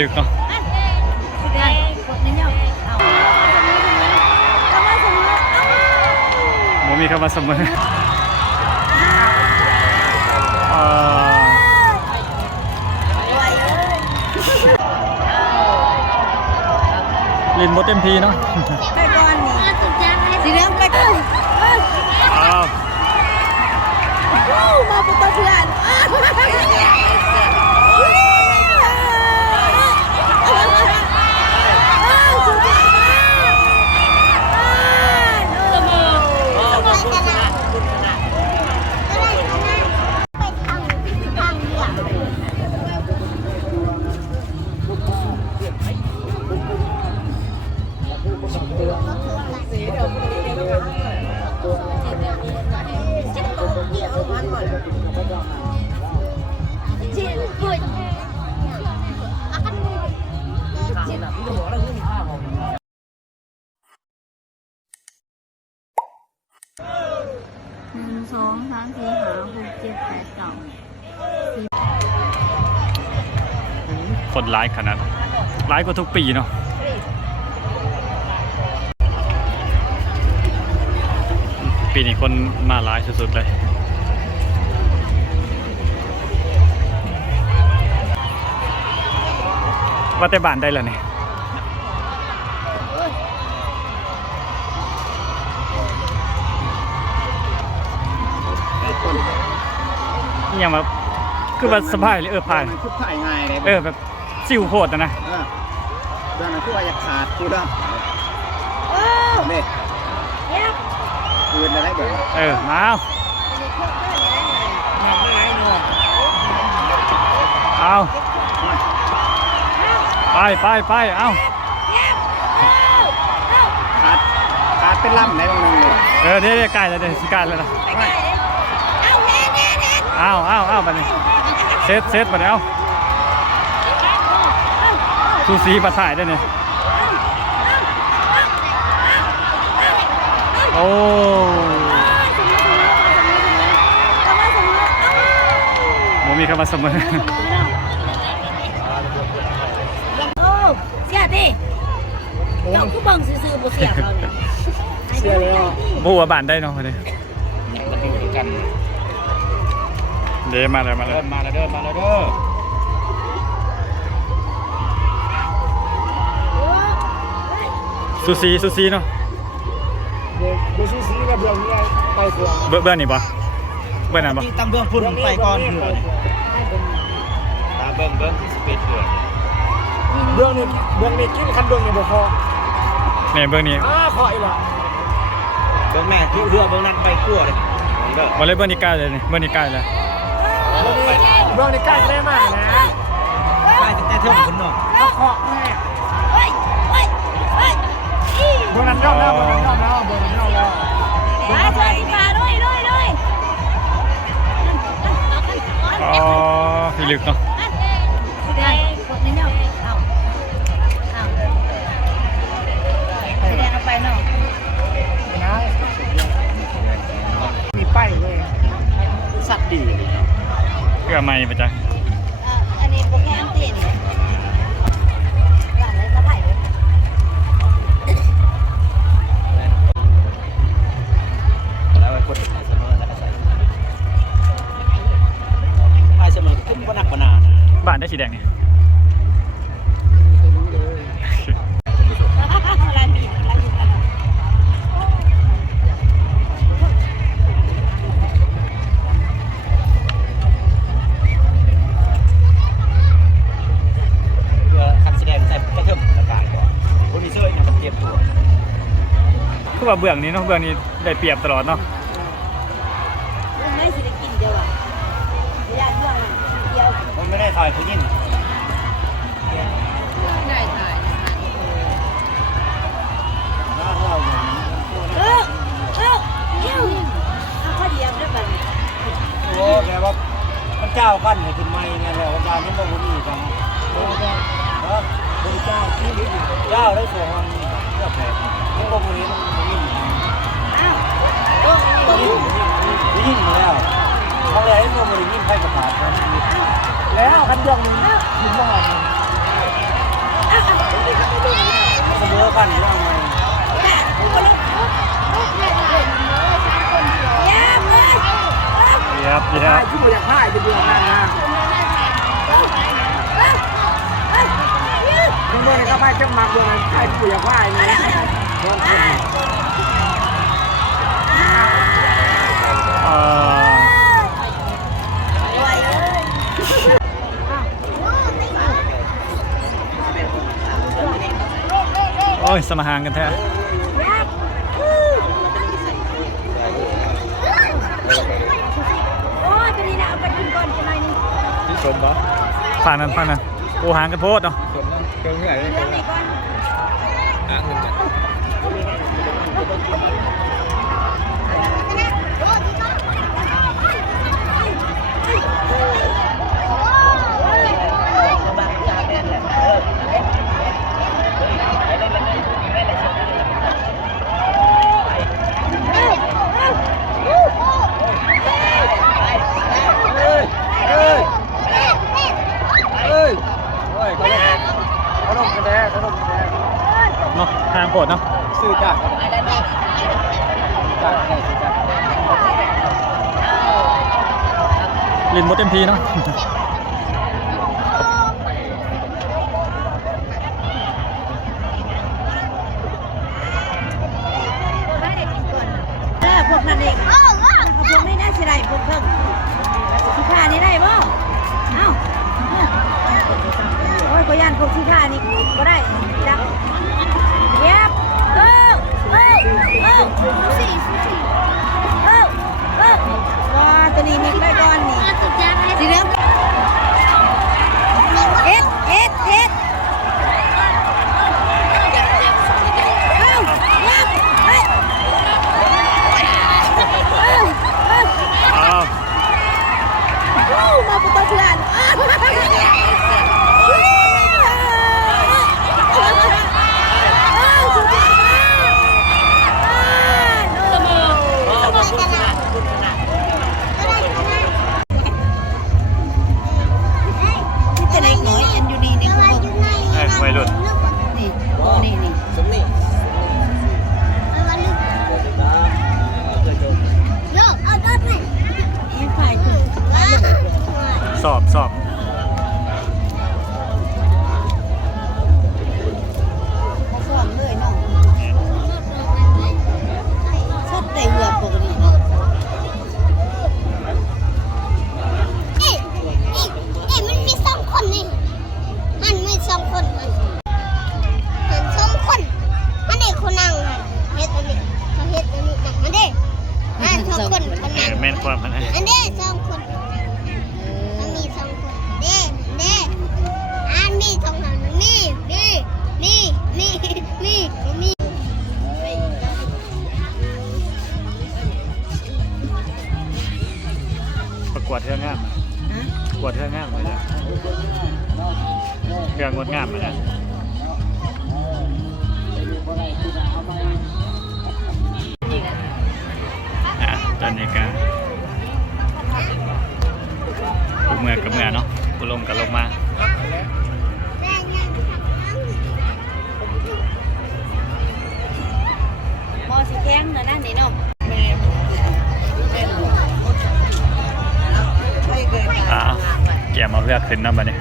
ลึกเนาะโมมีคำว่าเสมอลินโมเต็มทีเนาะไปก่อนนี่สีเหลืองไปก่อนมาปุ๊บเพื่อน1 2 3 4 5 6 7 8 9คนร้ายขนาดร้ายกว่าทุกปีเนาะปีนี้คนมาร้ายสุดๆเลยว่าแต่บ้านได้แล้วเนี่ยนี่ยังมาคือว่าสบายเลยผ่านคือผ่ายง่ายเลยแบบซิวโคตรนะเรื่องนั้นคือว่าอยากขาดคือเรื่องนี่คืนอะไรแบบมาเอาไปเอาขาดเป็นล่ำไหนบางนึงเลยเดี๋ยวใกล้แล้วสิใกล้แล้วนะเอาไปนี่เซตมาแล้วซูซีมาถ่ายได้เนี่ยโอ้โมมีคำว่าเสมอเสียดิเจ้าคือบังซื่อๆบ่เสียเราเนี่ยเสียแล้วบัวบานได้เนาะเลยเดี๋ยวมาแล้วซูซีเนาะเบอร์ซูซีกับเบื้องนี้ไปก่อนเบื้องนี่ปะเบื้องนั้นปะตั้งเบื้องพุ่นไปก่อนตาเบื้องที่สเปซเบื้องนี้กินคันเบื้องนี้บ่พอเนี่ยเบื้องนี้ขออีกละเบื้องแม่ที่เรือเบื้องนั้นไปกลัวเลยวันเลยเบื้องนี้ใกล้เลยนี่เบื้องนี้ใกล้เลยเบื้องนี้ใกล้เลยมากนะใกล้แต่เท่าคนนอกขอแม่เบื้องนั้นยอมแล้วเบื้องนั้นยอมแล้วมาช่วยมาด้วยพี่ลึกเนาะได้กดนี่เนาะแสดงเอาไปเนาะมีป้ายเลยสัตว์ดีเพื่อไม่ไปจ้ะอันนี้โปรแกรมตีนี่หลังเลยจะถ่ายเลยแล้วกดเสมอแล้วก็ใส่เสมอขึ้นก็หนักกว่านาบ้านได้สีแดงเนี่ยคือว่าเบื้องนี้เนาะเบื้องนี้ได้เปรียบตลอดเนาะไม่สิได้กินเดียวอ่ะอยากเบื้องเดียวผมไม่ได้ถ่ายผู้หญิงได้ถ่ายข้าวเดียวได้บ้างโอ้แกว่าพระเจ้ากันให้คุณไม่เนี่ยแหละว่าการนี้มันบ่มีจังพระเจ้าเจ้าได้ส่งมันเจ้าแผ่ยังบ่มีมันยิ่งยิ่งแล้วเขาเลยให้พวกมันยิ่งให้ประกาศแล้วคันเรื่องนึงยิ่งมาก เสมอกันเรื่องอะไร เยียบ ที่มันจะพ่ายเป็นเดือนนั่นนะเมื่อไหร่ก็พ่ายจังมาเดือนนั้นพ่ายที่จะพ่ายเลย โอ้ยสมหางกันแท้ โอ้ยตัวนี้นะเอาไปกินก่อนจะหน่อยนึง ที่สมบ่ ฝั่งนั้นโอ้หางกันโพดเนาะ สมนั่นเกินเท่าไหร่ เรื่องนี้ก่อน อ่ะเงินจ้ะ เขาลงกันแล้วเขาลงกันแล้ว เนาะหางโพดเนาะ ซื้อจ้ะจ้ะได้ซื้อจ้ะ ลินหมดเต็มทีเนาะ พวกนั้นเองพวกนี้น่าสิได้พวกเพิ่งสิขานี่ได้บ่เอ้าโอ้ยก็ย่านพวกสิขานี่ก็ได้จับเย็บว้าตัวนี้นิกได้ก่อนนี่สีเหลืองเฮ็ดเอ้ายับเฮ้ย อ้าว มาประตูเพื่อนจะได้น้อยอันอยู่นี่นี่ วัยรุ่น นี่นี่ สมนี่ ยังฝ่ายถึง สอบ เขาสอนเลยน้องชดแต่เหือปกตินะ มันมีสองคนนี่มันมีสองคนมันเห็นสองคนอันนี้คนนั่งเฮ็ดอันนี้เขาเฮ็ดอันนี้นะอันนี้สองคนคน เอ นั่ง อแม่นความพันธุ์ อันนี้สองคนมันมีสองคนเด้อันมีสองคนมี ประกวดเทืองามประกวดเทืองามเลยจ้ะเรื่องงดงามเลยจ้ะตอนนี้ก็เมื่อกับเมื่อเนาะกูลงกับลงมา มอสิแข้งนะนั่นนี่เนาะ เกี่ยมาเลือกขึ้นน้ำมาเนี่ย